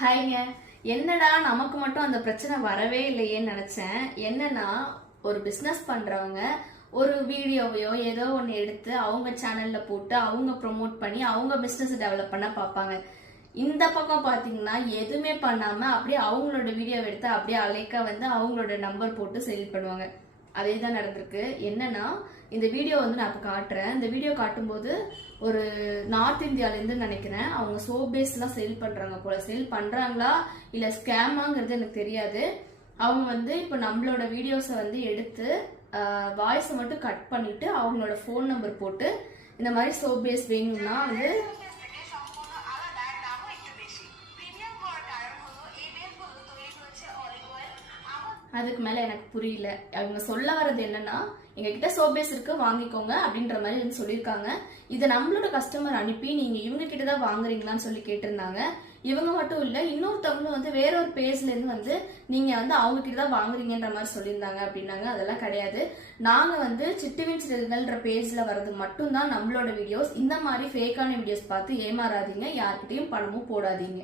ஹாய்ங்க. என்னடா நமக்கு மட்டும் அந்த பிரச்சனை வரவே இல்லையேன்னு நினைச்சேன். என்னன்னா, ஒரு பிசினஸ் பண்றவங்க ஒரு வீடியோவையோ ஏதோ ஒன்று எடுத்து அவங்க சேனல்ல போட்டு அவங்க ப்ரொமோட் பண்ணி அவங்க பிசினஸ் டெவலப் பண்ண பார்ப்பாங்க. இந்த பக்கம் பாத்தீங்கன்னா எதுவுமே பண்ணாம அப்படியே அவங்களோட வீடியோ எடுத்து அப்படியே அலைக்கா அவங்களோட நம்பர் போட்டு சேல் பண்ணுவாங்க. அதே தான் நடந்திருக்கு. என்னன்னா, இந்த வீடியோ நான் இப்போ காட்டுறேன். இந்த வீடியோ காட்டும்போது ஒரு நார்த் இந்தியாவிலேருந்து நினைக்கிறேன். அவங்க சோப் பேஸ்லாம் சேல் பண்ணுறாங்க போல. சேல் பண்ணுறாங்களா இல்லை ஸ்கேமாங்கிறது எனக்கு தெரியாது. அவங்க இப்போ நம்மளோட வீடியோஸை எடுத்து வாய்ஸை மட்டும் கட் பண்ணிட்டு அவங்களோட ஃபோன் நம்பர் போட்டு இந்த மாதிரி சோப் பேஸ் வேணும்னா அதுக்கு மேல எனக்கு புரியல. அவங்க சொல்ல வர்றது என்னன்னா, எங்க கிட்ட சோபேஸ் இருக்கு வாங்கிக்கோங்க அப்படின்ற மாதிரி சொல்லியிருக்காங்க. இதை நம்மளோட கஸ்டமர் அனுப்பி நீங்க இவங்க கிட்டதான் வாங்குறீங்களான்னு சொல்லி கேட்டிருந்தாங்க. இவங்க மட்டும் இல்ல, இன்னொருத்தவங்களும் வேற ஒரு பேஜ்ல இருந்து நீங்க அவங்க கிட்டதான் வாங்குறீங்கன்ற மாதிரி சொல்லியிருந்தாங்க அப்படின்னாங்க. அதெல்லாம் கிடையாது. நாங்க சிட்டுவின் சிறுகள்ன்ற பேஜ்ல வர்றது மட்டும்தான் நம்மளோட வீடியோஸ். இந்த மாதிரி ஃபேக்கான வீடியோஸ் பார்த்து ஏமாறாதீங்க. யார்கிட்டயும் பணமும் போடாதீங்க.